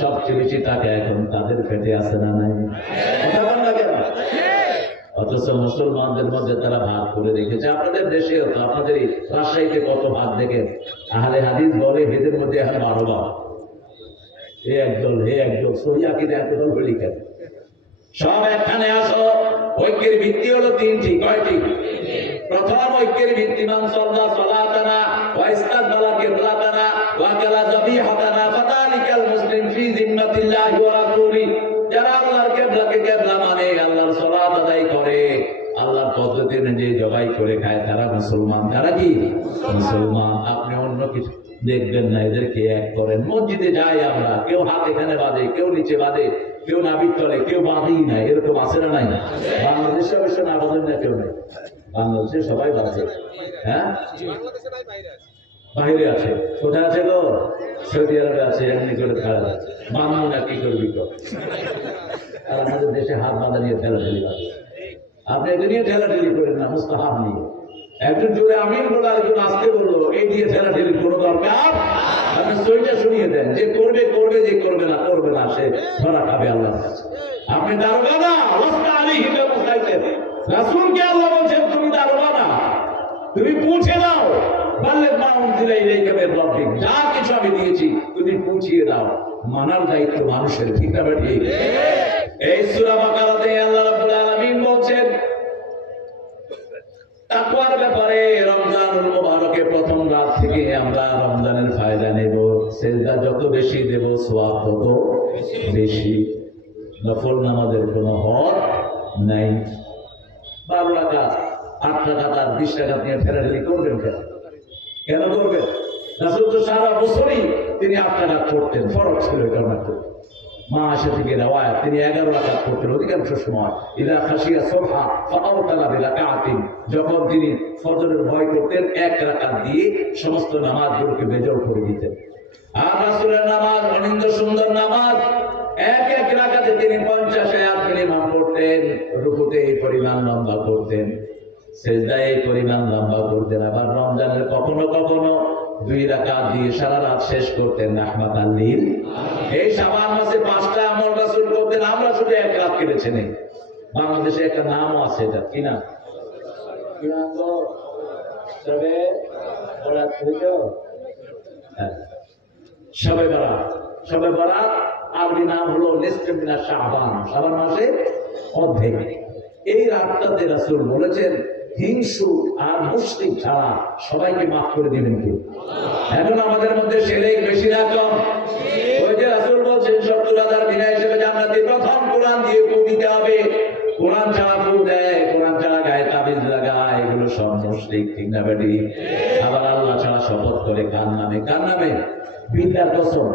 সবচেয়ে বেশি টাকা এখন তাদের পেটে আছে না নাই? অথচ মুসলমানদের মধ্যে তারা ভাগ করে রেখেছে। আপনাদের দেশেও তো, আপনাদের রাজশাহীতে কত ভাগ দেখেন। আহলে হাদিস বলে এদের মধ্যে এখন 12 ভাগ, হে একদল হে একদল, সহি আকীদা একদল বলি কেন? সব একখানে আসো। ঐক্যের ভিত্তি হলো তিনটি। কয়টি? প্রথম ঐক্যের ভিত্তি মান সাল্লা সালাতানা ওয়া ইস্তাকবালা কিবলাতানা ওয়া কালা যাবিহাতানা ফাযালিকাল মুসলিম ফি জিম্মাতিল্লাহি ওয়া রাসূলি। যারা আল্লাহর কিবলাকে কিবলা মানে, আল্লাহর সালাত আদায় করে, আল্লাহর পদ্ধতি অনুযায়ী জবাই করে খায়, তারা মুসলমান। তারা কি মুসলমান? আপনি অন্য কিছু দেখবেন না, এদেরকে এক করেন। মসজিদে যাই আমরা, কেউ হাত এখানে বাঁধে, কেউ নিচে বাঁধে, কেউ নাবির তলে, কেউ বাঁধেই নাই। এরকম আছে না নাই? বাংলাদেশে অবশ্য না বাঁধেন না কেউ নাই, বাংলাদেশে সবাই বাঁধে। হ্যাঁ, বাইরে আছে। কোথায় আছে গো? সৌদি আরবে আছে। এমনি করে খাড়া আছে, বাঁধবো না কি করবি তো? আর আমাদের দেশে হাত বাঁধা নিয়ে ঠেলাঠেলি বাঁধে। আপনি এটা নিয়ে ঠেলাঠেলি করেন না, মুস্তাহাব নিয়ে। একজন জোরে আমিন বলে আরেকজন আসতে বললো, এই দিয়ে ঠেলাঠেলির কোনো দরকার? আপনি সইটা শুনিয়ে দেন, যে করবে করবে, যে করবে না করবে না, সে ধরা খাবে আল্লাহর কাছে। আপনি দারোগা না, রাসূলকে আল্লাহ বলছেন তুমি দারোগা না, তুমি পৌঁছে দাও। যা কিছু আমি দিয়েছি তুমি পৌঁছিয়ে দাও। মানার দায়িত্ব মানুষের, ঠিক না ঠিক? এই সূরা বাকারাতে আল্লাহ রাব্বুল আলামিন বলছেন তাকওয়ার ব্যাপারে, রমজানুল মুবারকের প্রথম রাত থেকে আমরা রমজানের ফায়দা নেব। সেজদা যত বেশি দেব সওয়াব তত বেশি। নফল নামাজের কোনো হদ নাই। 12 রাকাত, 8 রাকাত আর 20 রাকাত নিয়ে ফেরাফেরি করবেন কেন? কেন করবেন? রাসূল তো সারা বছরই তিনি 8 রাকাত পড়তেন, ফরজ ছিল এটা মাত্র। মা আয়েশা থেকে রওয়ায়াত, তিনি 11 রাকাত পড়তেন অধিকাংশ সময়। ইদা খাশিয়া সুবহা ফাআওতালা বিরাকাতিন, যখন তিনি ফজরের ভয় করতেন 1 রাকাত দিয়ে সমস্ত নামাজগুলোকে বেজল করে দিতেন। আর রাসূলের নামাজ অনিন্দ্য সুন্দর নামাজ। এক রাকাতে তিনি 50 আয়াত মিনিমাম পড়তেন, রুকুতে এই পরিমাণ লম্বা করতেন, সেজদায় এই পরিমাণ লম্বা করতেন। আবার রমজানের কখনো কখনো 2 রাকাত দিয়ে সারা রাত শেষ করতেন রাহমাতাল লিল। এই শাবান মাসে 5টা আমল রাসূল করতেন, আমরা শুধু 1 রাত কেটেছি নেই। বাংলাদেশে একটা নামও আছে, এটা কি না? কি নাম তো? সবে বরাত হইতো। হ্যাঁ, শবে বরাত। শবে বরাত আরবি নাম হলো নিসফে মিনাশ শাবান, শাবান মাসের অর্ধেক। এই রাতটাতে রাসূল বলেছেন হিংসু আর মুশরিক ছাড়া সবাইকে মাফ করে দিবেন কে? এখন আমাদের মধ্যে শিরক বেশি না কম? ওই যে রাসূল বলছেন 70,000 বিনা হিসেবে জান্নাতে প্রথম কোরআন দিয়ে ফু দিতে হবে। কোরআন ছাড়া ফু দেয়, কোরআন ছাড়া গায়ে তাবিজ লাগায়, এগুলো সব মুশরিক, ঠিক না বেটি? আবার আল্লাহ ছাড়া শপথ করে কার নামে? কার নামে? বিল্লাহর কসম,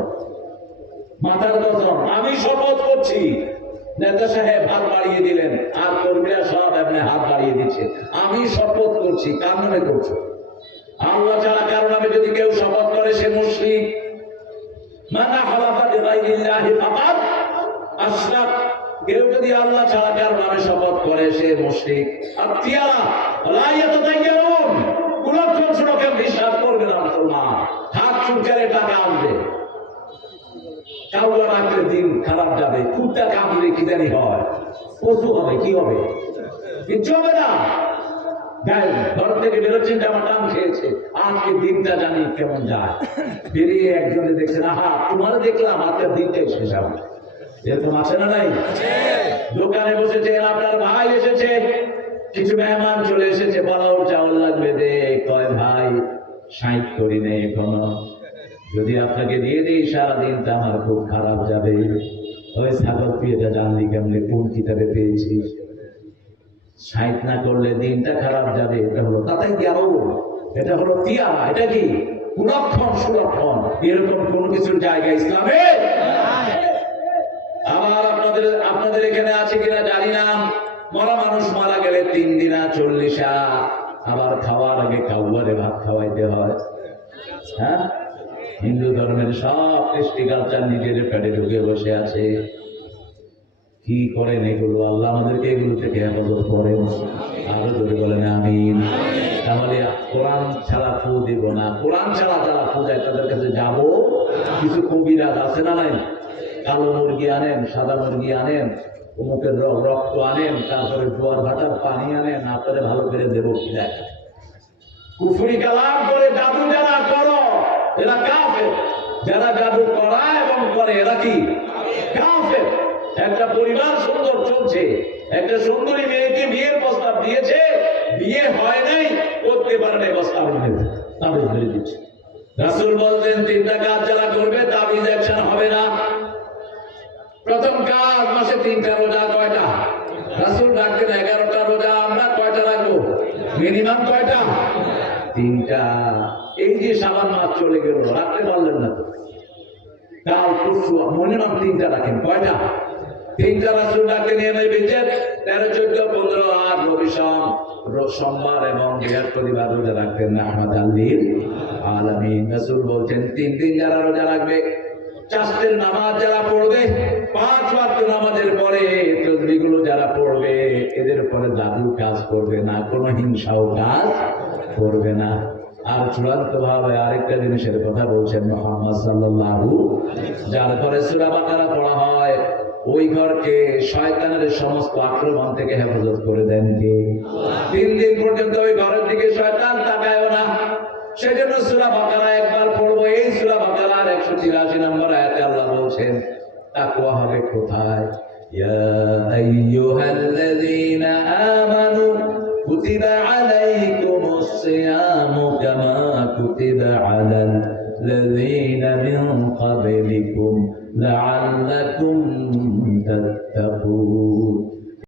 মাথার কসম, আমি শপথ করছি। নেতা সাহেব হাত বাড়িয়ে দিলেন, আর কর্মীরা সব এমনি হাত বাড়িয়ে দিচ্ছে। আমি শপথ করছি। কার নামে করছো? আল্লাহ ছাড়া কারো নামে যদি কেউ শপথ করে সে মুশরিক। মানা হালাফা বিগাইরিল্লাহি ফাকাদ আশরাক। কেউ যদি আল্লাহ ছাড়া কারো নামে শপথ করে সে মুশরিক। আর তিয়ারা লা ইয়াতাতায়্যারুন, কুলক্ষণ সুরক্ষা বিশ্বাস করবে না মুসলমান। হাত চুলকারে টাকা আনবে, কাউলা রাখলে দিন খারাপ যাবে। কুত্তা কামড়ে কি জানি হয়, পশু হবে, কি হবে? কিচ্ছু হবে না। ঘর থেকে বেরোচ্ছেন, আমার টান খেয়েছে, আজকে দিনটা জানি কেমন যায়। বেরিয়ে একজনে দেখছেন, আহা তোমার দেখলাম আজকের দিনটাই শেষ হবে। এরকম আছে না নাই? দোকানে বসেছে, আপনার ভাই এসেছে, কিছু মেহমান চলে এসেছে, পোলাও চাউল লাগবে দে। কয় ভাই 60 করি নেই এখনো, যদি আপনাকে দিয়ে দিই সারা দিনটা আমার খুব খারাপ যাবে। ওই ছাগল পিয়েটা জানলি কেমনে, কোন কিতাবে পেয়েছিস? 60 না করলে দিনটা খারাপ যাবে। এটা হলো তাতে গেল, এটা হলো তিয়ারা। এটা কি কুলক্ষণ সুলক্ষণ? এরকম কোন কিছুর জায়গা ইসলামে? আবার আপনাদের এখানে আছে কিনা জানি না, মরা মানুষ মারা গেলে 3 দিনা 40 আবার খাওয়ার আগে কাউয়ারে ভাত খাওয়াইতে হয়। হ্যাঁ, হিন্দু ধর্মের সব কৃষ্টি কালচার নিজের পেটে ঢুকে বসে আছে। কি করেন এগুলো? আল্লাহ আমাদেরকে এগুলো থেকে হেফাজত করেন। আরো জোরে বলেন আমিন। তাহলে কোরআন ছাড়া ফু দিব না। কোরআন ছাড়া যারা ফু দেয় তাদের কাছে যাবো। কিছু কবিরাজ আছে না নাই? কালো মুরগি আনেন, সাদা মুরগি আনেন, অমুকের রক্ত আনেন, তারপরে জোয়ার ভাটার পানি আনেন, আপনারা ভালো করে দেবো কি দেখা। কুফরি কালাম করে জাদু যারা করো এরা কাফের, যারা জাদু করায় এবং করে এরা কি কাফের। একটা পরিবার সুন্দর চলছে, একটা সুন্দরী মেয়েকে বিয়ের প্রস্তাব দিয়েছে, বিয়ে হয় নাই, করতে পারে নাই, বস তাবিজ ধরে দিচ্ছে। রাসূল বলতেন তিনটা কাজ যারা করবে তাবিজ অ্যাকশন হবে না। প্রথম কাজ, মাসে 3টা রোজা। কয়টা? রাসূল রাখতেন 11টা রোজা, আমরা কয়টা রাখবো? মিনিমাম কয়টা? 3টা। এই যে শাবান মাস চলে গেল, রাখতে পারলেন না তো, কাল পরশু মিনিমাম 3টা রাখেন। কয়টা? 3টা রাসূল ডাকতে নিয়ে নেবেন 13, 14, 15 আর রবি সোমবার এবং বৃহস্পতিবার রোজা রাখতেন রাহমাতাল লিল আলামিন। রাসূল বলছেন 3 দিন যারা রোজা রাখবে, 4 নামাজ যারা পড়বে, 5 ওয়াক্ত নামাজের পরে তাসবিহগুলো যারা পড়বে, এদের উপরে জাদু কাজ করবে না, কোনো হিংসাও কাজ করবে না। আর চূড়ান্ত ভাবে আরেকটা জিনিসের কথা বলছেন মুহাম্মদ সাল্লাল্লাহু, যার ঘরে সূরা বাকারা পড়া হয় ওই ঘরকে শয়তানের সমস্ত আক্রমণ থেকে হেফাজত করে দেন কে? 3 দিন পর্যন্ত ওই ঘরের দিকে শয়তান তাকায়ও না। সেজন্য সূরা বাকারা একবার পড়বো। এই সূরা বাকারার 183 নম্বর আয়াতে আল্লাহ বলছেন তাকওয়া হবে কোথায়? ইয়া আইয়ুহাল্লাযীনা আমানু কুতিবা আলাইকুমুস সিয়ামু কামা কুতিবা আলাল লাযীনা মিন ক্বাবলিকুম